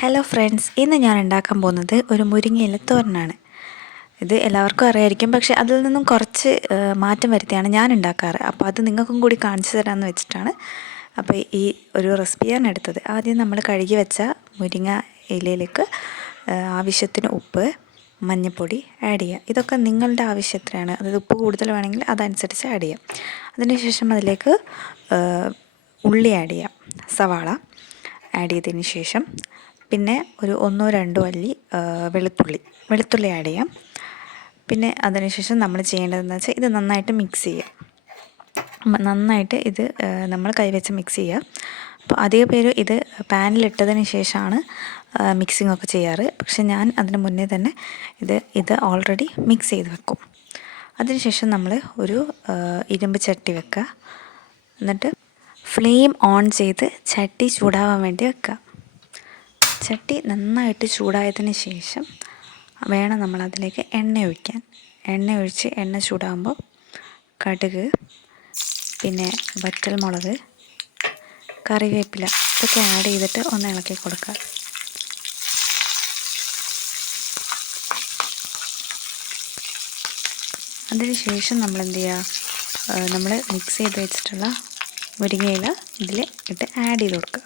Hello friends, ഇന്ന് ഞാൻ ഉണ്ടാക്കാൻ പോകുന്നത് ഒരു മുരിങ്ങയില തോരനാണ്. ഇത് എല്ലാവർക്കും അറിയായിരിക്കും, പക്ഷേ അതിൽ നിന്നും കുറച്ച് മാറ്റം വരുത്തിയാണ് ഞാൻ ഉണ്ടാക്കാറ്. അപ്പോൾ അത് നിങ്ങൾക്കും കൂടി കാണിച്ചു തരാമെന്ന് വെച്ചിട്ടാണ് അപ്പോൾ ഈ ഒരു റെസിപ്പിയാണ് എടുത്തത്. ആദ്യം നമ്മൾ കഴുകി വെച്ച മുരിങ്ങ ഇലയിലേക്ക് ആവശ്യത്തിന് ഉപ്പ്, മഞ്ഞൾപ്പൊടി ആഡ് ചെയ്യുക. ഇതൊക്കെ നിങ്ങളുടെ ആവശ്യത്തിനാണ്. അതായത് ഉപ്പ് കൂടുതൽ വേണമെങ്കിൽ അതനുസരിച്ച് ആഡ് ചെയ്യാം. അതിനുശേഷം അതിലേക്ക് ഉള്ളി ആഡ് ചെയ്യാം, സവാള ആഡ് ചെയ്തതിന് ശേഷം പിന്നെ ഒരു 1-2 അല്ലി വെളുത്തുള്ളി ആഡ് ചെയ്യാം. പിന്നെ അതിനുശേഷം നമ്മൾ ചെയ്യേണ്ടതെന്ന് വെച്ചാൽ ഇത് നന്നായിട്ട് മിക്സ് ചെയ്യുക. നന്നായിട്ട് ഇത് നമ്മൾ കൈവച്ച് മിക്സ് ചെയ്യുക. അപ്പോൾ അധികം പേര് ഇത് പാനിലിട്ടതിന് ശേഷമാണ് മിക്സിംഗ് ഒക്കെ ചെയ്യാറ്. പക്ഷെ ഞാൻ അതിന് മുന്നേ തന്നെ ഇത് ഓൾറെഡി മിക്സ് ചെയ്ത് വെക്കും. അതിനുശേഷം നമ്മൾ ഒരു ഇരുമ്പ് ചട്ടി വെക്കുക. എന്നിട്ട് ഫ്ലെയിം ഓൺ ചെയ്ത് ചട്ടി ചൂടാവാൻ വേണ്ടി വെക്കുക. ചട്ടി നന്നായിട്ട് ചൂടായതിന് ശേഷം വേണം നമ്മളതിലേക്ക് എണ്ണ ഒഴിക്കാൻ. എണ്ണ ഒഴിച്ച് എണ്ണ ചൂടാകുമ്പോൾ കടുക്, പിന്നെ വറ്റൽമുളക്, കറിവേപ്പില ഇതൊക്കെ ആഡ് ചെയ്തിട്ട് ഒന്ന് ഇളക്കി കൊടുക്കുക. അതിന് ശേഷം നമ്മൾ എന്ത് ചെയ്യുക, നമ്മൾ മിക്സ് ചെയ്ത് വെച്ചിട്ടുള്ള മുരിങ്ങയില ഇതിൽ ഇട്ട് ആഡ് ചെയ്ത് കൊടുക്കുക.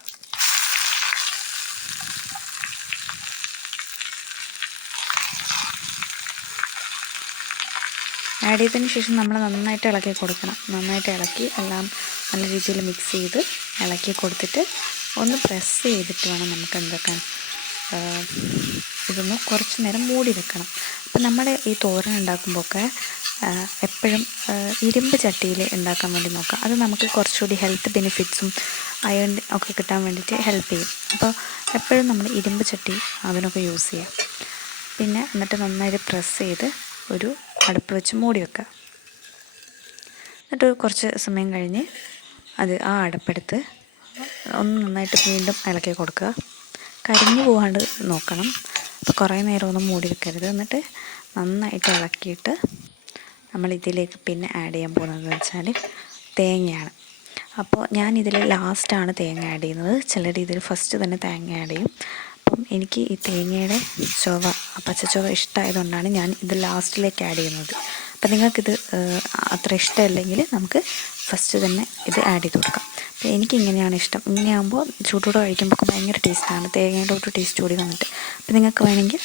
ആഡ് ചെയ്തതിന് ശേഷം നമ്മൾ നന്നായിട്ട് ഇളക്കി കൊടുക്കണം. നന്നായിട്ട് ഇളക്കി എല്ലാം നല്ല രീതിയിൽ മിക്സ് ചെയ്ത് ഇളക്കി കൊടുത്തിട്ട് ഒന്ന് പ്രസ് ചെയ്തിട്ട് വേണം നമുക്ക് എന്താക്കാൻ, ഇതൊന്ന് കുറച്ച് നേരം മൂടി വെക്കണം. അപ്പം നമ്മൾ ഈ തോരൻ ഉണ്ടാക്കുമ്പോഴൊക്കെ എപ്പോഴും ഇരുമ്പ് ചട്ടിയിൽ ഉണ്ടാക്കാൻ വേണ്ടി നോക്കുക. അത് നമുക്ക് കുറച്ചുകൂടി ഹെൽത്ത് ബെനിഫിറ്റ്സും അയൺ ഒക്കെ കിട്ടാൻ വേണ്ടിയിട്ട് ഹെൽപ്പ് ചെയ്യും. അപ്പോൾ എപ്പോഴും നമ്മൾ ഇരുമ്പ് ചട്ടി അതിനൊക്കെ യൂസ് ചെയ്യാം. പിന്നെ എന്നിട്ട് നന്നായിട്ട് പ്രസ് ചെയ്ത് ഒരു അടുപ്പ് വെച്ച് മൂടി വെക്കുക. എന്നിട്ട് കുറച്ച് സമയം കഴിഞ്ഞ് ആ അടുപ്പെടുത്ത് ഒന്ന് നന്നായിട്ട് വീണ്ടും ഇളക്കി കൊടുക്കുക. കരിഞ്ഞു പോകാണ്ട് നോക്കണം. അപ്പോൾ കുറേ നേരം ഒന്നും മൂടി വെക്കരുത്. എന്നിട്ട് നന്നായിട്ട് ഇളക്കിയിട്ട് നമ്മൾ ഇതിലേക്ക് പിന്നെ ആഡ് ചെയ്യാൻ പോകുന്നതെന്ന് വെച്ചാൽ തേങ്ങയാണ്. അപ്പോൾ ഞാനിതിൽ ലാസ്റ്റാണ് തേങ്ങ ആഡ് ചെയ്യുന്നത്. ചിലർ ഇതിൽ ഫസ്റ്റ് തന്നെ തേങ്ങ ആഡ് ചെയ്യും. അപ്പം എനിക്ക് ഈ തേങ്ങയുടെ പച്ചച്ചുവ ഇഷ്ടമായതുകൊണ്ടാണ് ഞാൻ ഇത് ലാസ്റ്റിലേക്ക് ആഡ് ചെയ്യുന്നത്. അപ്പം നിങ്ങൾക്കിത് അത്ര ഇഷ്ടമല്ലെങ്കിൽ നമുക്ക് ഫസ്റ്റ് തന്നെ ഇത് ആഡ് ചെയ്ത് കൊടുക്കാം. അപ്പോൾ എനിക്കിങ്ങനെയാണ് ഇഷ്ടം. ഇങ്ങനെയാകുമ്പോൾ ചൂടോടെ കഴിക്കുമ്പോൾ ഭയങ്കര ടേസ്റ്റാണ്. തേങ്ങയുടെ ഒരു ടേസ്റ്റ് കൂടി വന്നിട്ട്. അപ്പോൾ നിങ്ങൾക്ക് വേണമെങ്കിൽ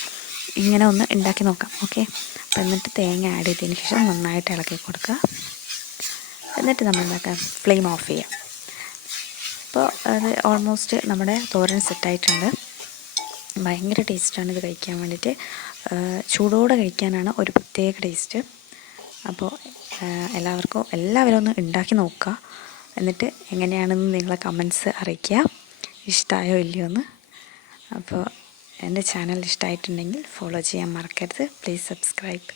ഇങ്ങനെ ഒന്ന് ഉണ്ടാക്കി നോക്കാം. ഓക്കെ. അപ്പോൾ എന്നിട്ട് തേങ്ങ ആഡ് ചെയ്തതിന് ശേഷം നന്നായിട്ട് ഇളക്കി കൊടുക്കുക. എന്നിട്ട് നമ്മൾ എന്താക്കാം, ഫ്ലെയിം ഓഫ് ചെയ്യാം. അപ്പോൾ അത് ഓൾമോസ്റ്റ് നമ്മുടെ തോരൻ സെറ്റായിട്ടുണ്ട്. ഭയങ്കര ടേസ്റ്റാണ് ഇത് കഴിക്കാൻ വേണ്ടിയിട്ട്. ചൂടോടെ കഴിക്കാനാണ് ഒരു പ്രത്യേക ടേസ്റ്റ്. അപ്പോൾ എല്ലാവരും ഒന്ന് ഉണ്ടാക്കി നോക്കുക. എന്നിട്ട് എങ്ങനെയാണെന്ന് നിങ്ങളെ കമൻസ് അറിയിക്കുക, ഇഷ്ടമായോ ഇല്ലയോ എന്ന്. അപ്പോൾ എൻ്റെ ചാനൽ ഇഷ്ടമായിട്ടുണ്ടെങ്കിൽ ഫോളോ ചെയ്യാൻ മറക്കരുത്. Please subscribe.